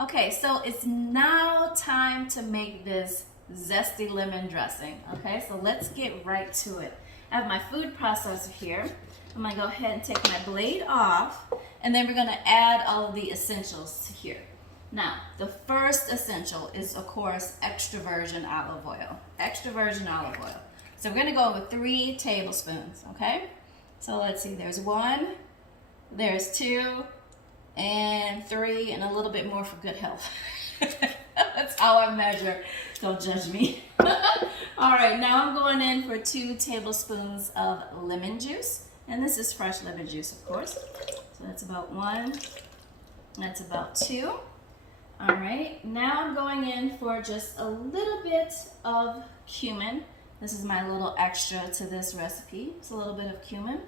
Okay, so it's now time to make this zesty lemon dressing. Okay, so let's get right to it. I have my food processor here. I'm gonna go ahead and take my blade off, and then we're gonna add all of the essentials here. Now, the first essential is, of course, extra virgin olive oil. Extra virgin olive oil. So we're gonna go with 3 tablespoons, okay? So let's see, there's 1, there's 2, and 3, and a little bit more for good health. That's how I measure. Don't judge me. All right, now I'm going in for 2 tablespoons of lemon juice. And this is fresh lemon juice, of course. So that's about 1. That's about 2. All right, now I'm going in for just a little bit of cumin. This is my little extra to this recipe. It's a little bit of cumin.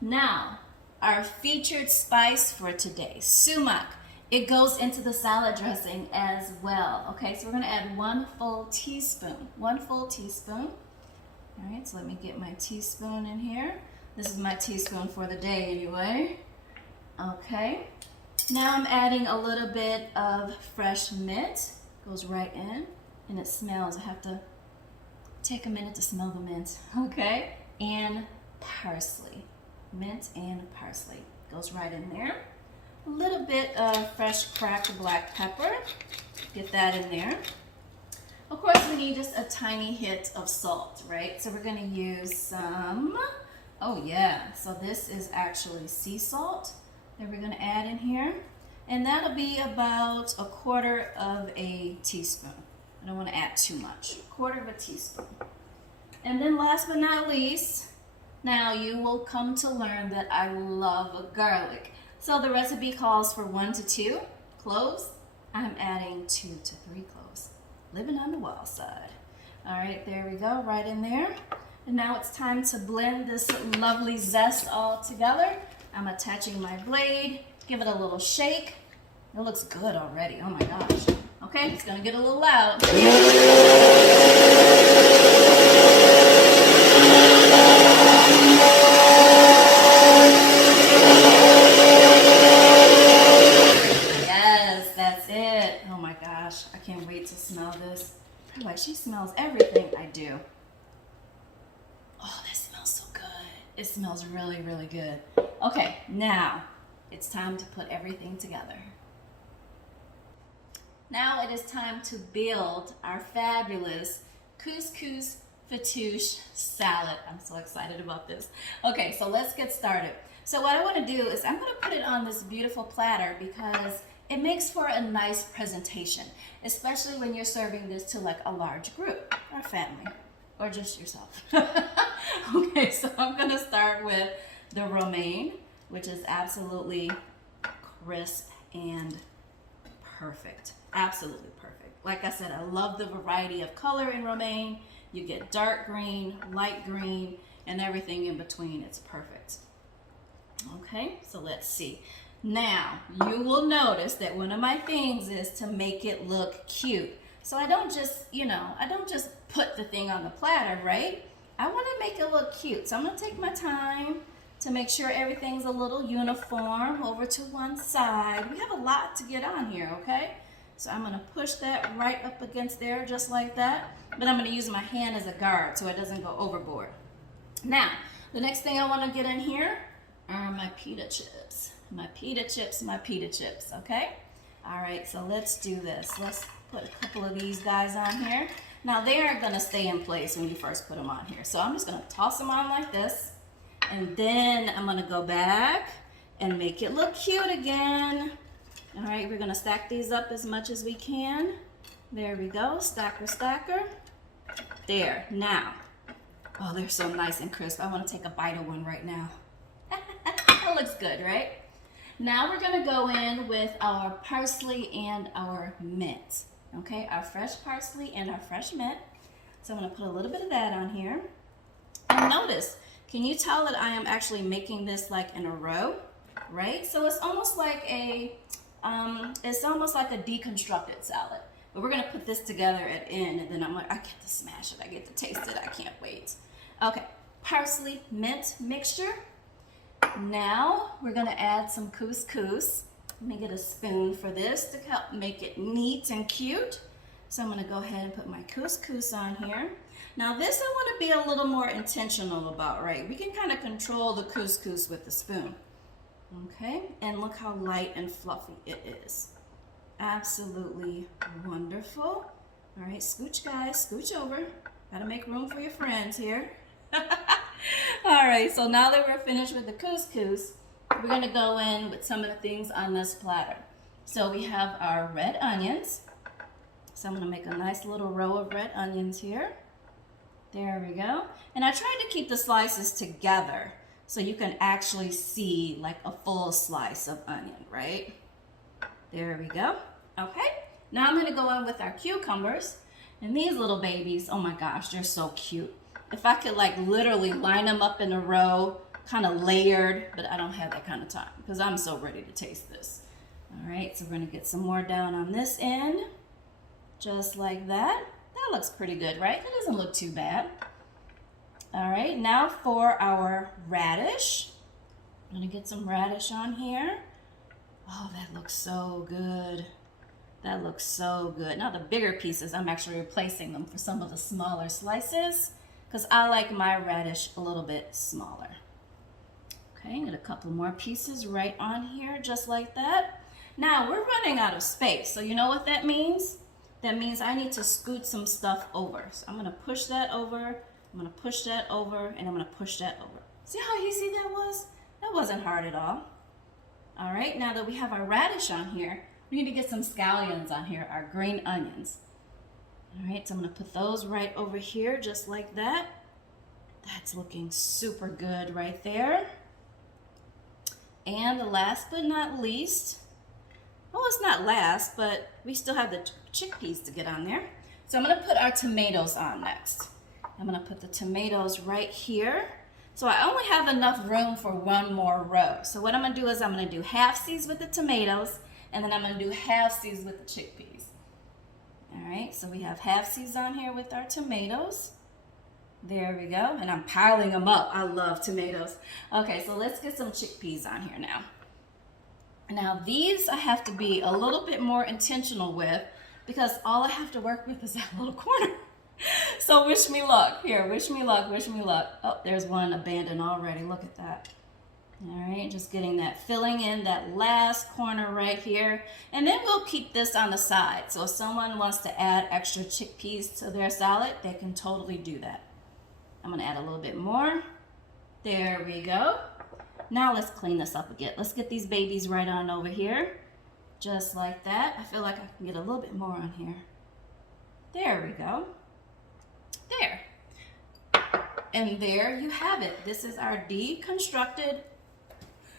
Now, our featured spice for today, sumac. It goes into the salad dressing as well. Okay, so we're gonna add 1 full teaspoon. 1 full teaspoon. All right, so let me get my teaspoon in here. This is my teaspoon for the day anyway. Okay, now I'm adding a little bit of fresh mint. Goes right in, and it smells. I have to take a minute to smell the mint. Okay, and parsley. Mint and parsley goes right in there. A little bit of fresh cracked black pepper. Get that in there. Of course, we need just a tiny hit of salt, right? So we're gonna use some, oh yeah, so this is actually sea salt that we're gonna add in here. And that'll be about 1/4 of a teaspoon. I don't wanna add too much, 1/4 of a teaspoon. And then last but not least, now you will come to learn that I love garlic. So the recipe calls for 1 to 2 cloves. I'm adding 2 to 3 cloves. Living on the wild side. All right, there we go, right in there. And now it's time to blend this lovely zest all together. I'm attaching my blade, give it a little shake. It looks good already, oh my gosh. Okay, it's gonna get a little loud. Yes, that's it. Oh my gosh, I can't wait to smell this. I'm like, she smells everything I do. Oh, this smells so good. It smells really, really good. Okay, now it's time to put everything together. Now it is time to build our fabulous Couscous Fattoush salad. I'm so excited about this. Okay, so let's get started. So what I want to do is I'm going to put it on this beautiful platter because it makes for a nice presentation, especially when you're serving this to like a large group or family or just yourself. Okay, so I'm going to start with the romaine, which is absolutely crisp and perfect. Absolutely perfect. Like I said, I love the variety of color in romaine. You get dark green, light green, and everything in between. It's perfect. Okay, so let's see. Now, you will notice that one of my things is to make it look cute. So I don't just, I don't just put the thing on the platter, right? I want to make it look cute. So I'm going to take my time to make sure everything's a little uniform over to one side. We have a lot to get on here, okay? So I'm going to push that right up against there just like that. But I'm going to use my hand as a guard so it doesn't go overboard. Now, the next thing I want to get in here are my pita chips. My pita chips, okay? All right, so let's do this. Let's put a couple of these guys on here. Now, they aren't going to stay in place when you first put them on here. So I'm just going to toss them on like this. And then I'm going to go back and make it look cute again. All right, we're going to stack these up as much as we can. There we go, stacker, stacker. There, now. Oh, they're so nice and crisp. I want to take a bite of one right now. That looks good, right? Now we're going to go in with our parsley and our mint. Okay, our fresh parsley and our fresh mint. So I'm going to put a little bit of that on here. And notice, can you tell that I am actually making this like in a row, right? So it's almost like a deconstructed salad. But we're gonna put this together at end, and then I get to smash it, I get to taste it, I can't wait. Okay, parsley mint mixture. Now we're gonna add some couscous. Let me get a spoon for this to help make it neat and cute. So I'm gonna go ahead and put my couscous on here. Now this I wanna be a little more intentional about, right? We can kind of control the couscous with the spoon. Okay, and look how light and fluffy it is. Absolutely wonderful. All right, scooch guys, scooch over. Gotta make room for your friends here. All right, so now that we're finished with the couscous, we're gonna go in with some of the things on this platter. So we have our red onions. So I'm gonna make a nice little row of red onions here. There we go. And I tried to keep the slices together so you can actually see like a full slice of onion, right? There we go. Okay, now I'm gonna go in with our cucumbers. And these little babies, oh my gosh, they're so cute. If I could like literally line them up in a row, kind of layered, but I don't have that kind of time because I'm so ready to taste this. All right, so we're gonna get some more down on this end, just like that. That looks pretty good, right? That doesn't look too bad. All right, now for our radish. I'm gonna get some radish on here. Oh, that looks so good. That looks so good. Now the bigger pieces, I'm actually replacing them for some of the smaller slices because I like my radish a little bit smaller. Okay, get a couple more pieces right on here, just like that. Now we're running out of space, so you know what that means? That means I need to scoot some stuff over. So I'm gonna push that over, I'm gonna push that over, and I'm gonna push that over. See how easy that was? That wasn't hard at all. All right, now that we have our radish on here, we need to get some scallions on here, our green onions. All right, so I'm gonna put those right over here, just like that. That's looking super good right there. And last but not least, well, it's not last, but we still have the chickpeas to get on there. So I'm gonna put our tomatoes on next. I'm gonna put the tomatoes right here. So I only have enough room for one more row. So what I'm gonna do is I'm gonna do half-seas with the tomatoes, and then I'm gonna do half-seas with the chickpeas. All right, so we have half-seas on here with our tomatoes. There we go, and I'm piling them up. I love tomatoes. Okay, so let's get some chickpeas on here now. Now these I have to be a little bit more intentional with because all I have to work with is that little corner. So wish me luck. Here, wish me luck, wish me luck. Oh, there's one abandoned already. Look at that. All right, just getting that, filling in that last corner right here. And then we'll keep this on the side. So if someone wants to add extra chickpeas to their salad, they can totally do that. I'm gonna add a little bit more. There we go. Now let's clean this up again. Let's get these babies right on over here. Just like that. I feel like I can get a little bit more on here. There we go. There. And there you have it. This is our deconstructed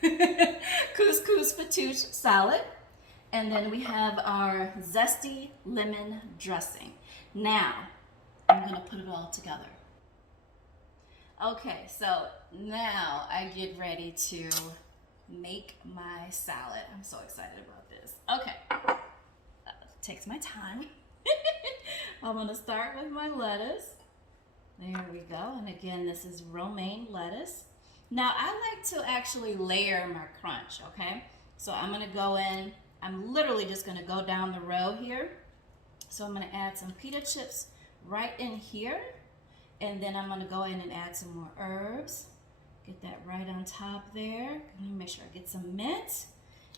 Couscous Fattoush salad. And then we have our zesty lemon dressing. Now, I'm gonna put it all together. Okay, so now I get ready to make my salad. I'm so excited about this. Okay, takes my time. I'm gonna start with my lettuce. There we go, and again, this is romaine lettuce. Now, I like to actually layer my crunch, okay? So I'm gonna go in, I'm literally just gonna go down the row here. So I'm gonna add some pita chips right in here. And then I'm gonna go in and add some more herbs. Get that right on top there. Let me make sure I get some mint.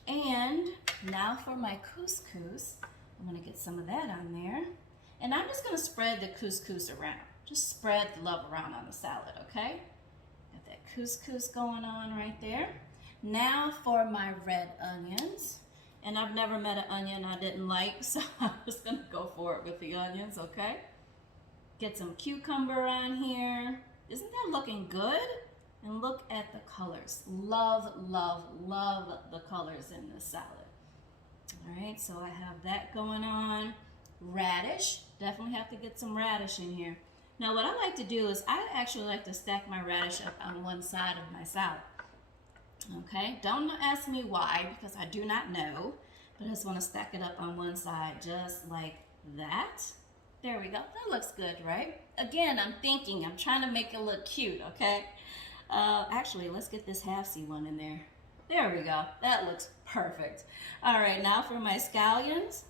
And now for my couscous, I'm gonna get some of that on there. And I'm just gonna spread the couscous around. Just spread the love around on the salad, okay? Got that couscous going on right there. Now for my red onions. And I've never met an onion I didn't like, so I'm just gonna go for it with the onions, okay? Get some cucumber on here. Isn't that looking good? And look at the colors. Love, love, love the colors in this salad. All right, so I have that going on. Radish, definitely have to get some radish in here. Now what I like to do is I actually like to stack my radish up on one side of my salad. Okay, don't ask me why because I do not know, but I just want to stack it up on one side just like that. There we go. That looks good, right? Again, I'm trying to make it look cute, okay? Actually, let's get this half-seed one in there. There we go. That looks perfect. All right, now for my scallions.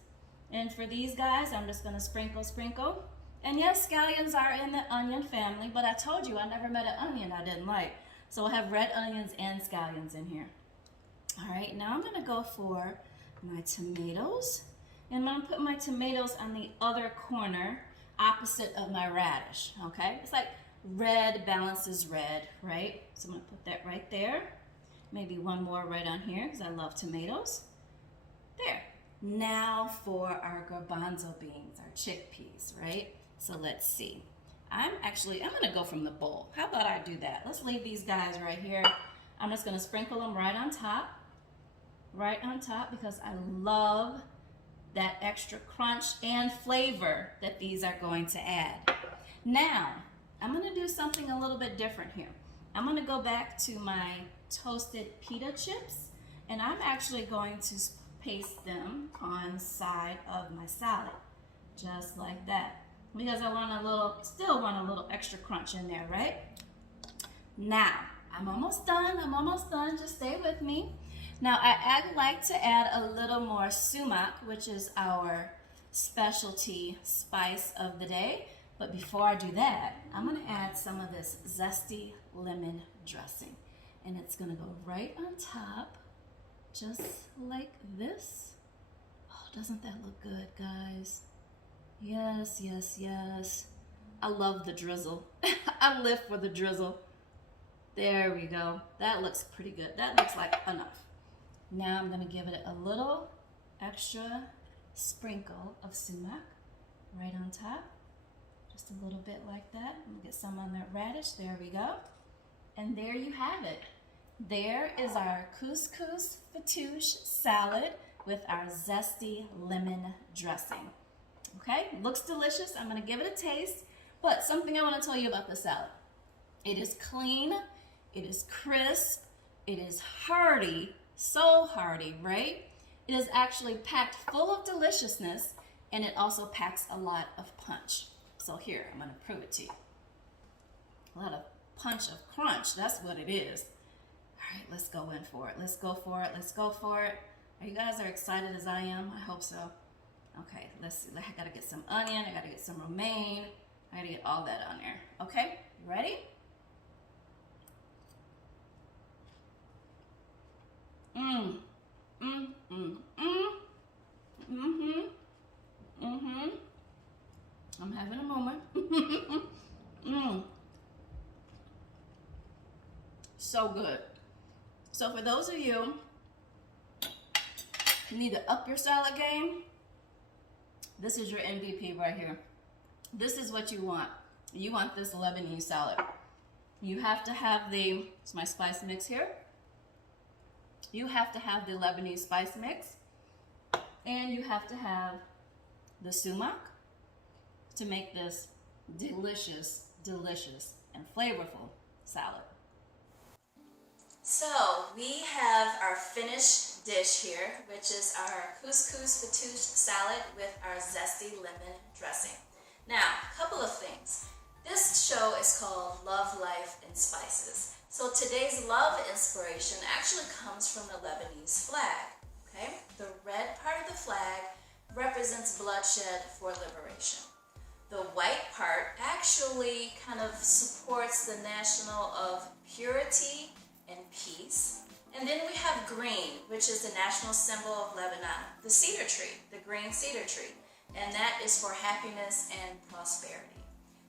And for these guys, I'm just gonna sprinkle, sprinkle. And yes, scallions are in the onion family, but I told you I never met an onion I didn't like. So I have red onions and scallions in here. All right, now I'm gonna go for my tomatoes. And I'm gonna put my tomatoes on the other corner opposite of my radish, okay? It's like red balances red, right? So I'm gonna put that right there. Maybe one more right on here because I love tomatoes. There. Now for our garbanzo beans, our chickpeas, right? So let's see. I'm gonna go from the bowl. How about I do that? Let's leave these guys right here. I'm just gonna sprinkle them right on top because I love that extra crunch and flavor that these are going to add. Now, I'm gonna do something a little bit different here. I'm gonna go back to my toasted pita chips, and I'm actually going to paste them on side of my salad, just like that. Because I still want a little extra crunch in there, right? Now, I'm almost done, just stay with me. Now, I like to add a little more sumac, which is our specialty spice of the day. But before I do that, I'm gonna add some of this zesty lemon dressing. And it's gonna go right on top, just like this. Oh, doesn't that look good, guys? Yes, yes, yes. I love the drizzle. I live for the drizzle. There we go. That looks pretty good. That looks like enough. Now I'm gonna give it a little extra sprinkle of sumac right on top. Just a little bit like that. I'm gonna get some on that radish. There we go. And there you have it. There is our Couscous Fattoush salad with our zesty lemon dressing. Okay, looks delicious. I'm gonna give it a taste. But something I wanna tell you about the salad. It is clean, it is crisp, it is hearty, so hearty, right? It is actually packed full of deliciousness, and it also packs a lot of punch. So here, I'm gonna prove it to you. A lot of punch of crunch, that's what it is. All right, let's go in for it. Let's go for it, let's go for it. Are you guys excited as I am? I hope so. Okay, let's see, I gotta get some onion, I gotta get some romaine, I gotta get all that on there. Okay, you ready? I'm having a moment. So good. So for those of you who need to up your salad game, this is your MVP right here. This is what you want. You want this Lebanese salad. You have to have it's my spice mix here. You have to have the Lebanese spice mix, and you have to have the sumac to make this delicious, delicious, and flavorful salad. So we have our finished dish here, which is our Couscous Fattoush salad with our zesty lemon dressing. Now, a couple of things. This show is called Love, Life, and Spices. So today's love inspiration actually comes from the Lebanese flag, okay? The red part of the flag represents bloodshed for liberation. The white part actually kind of supports the national of purity and peace. And then we have green, which is the national symbol of Lebanon, the cedar tree, the green cedar tree. And that is for happiness and prosperity.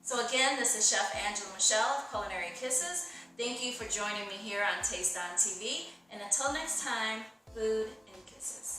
So again, this is Chef Angela Michelle of Culinary Kisses. Thank you for joining me here on Taste on TV. And until next time, food and kisses.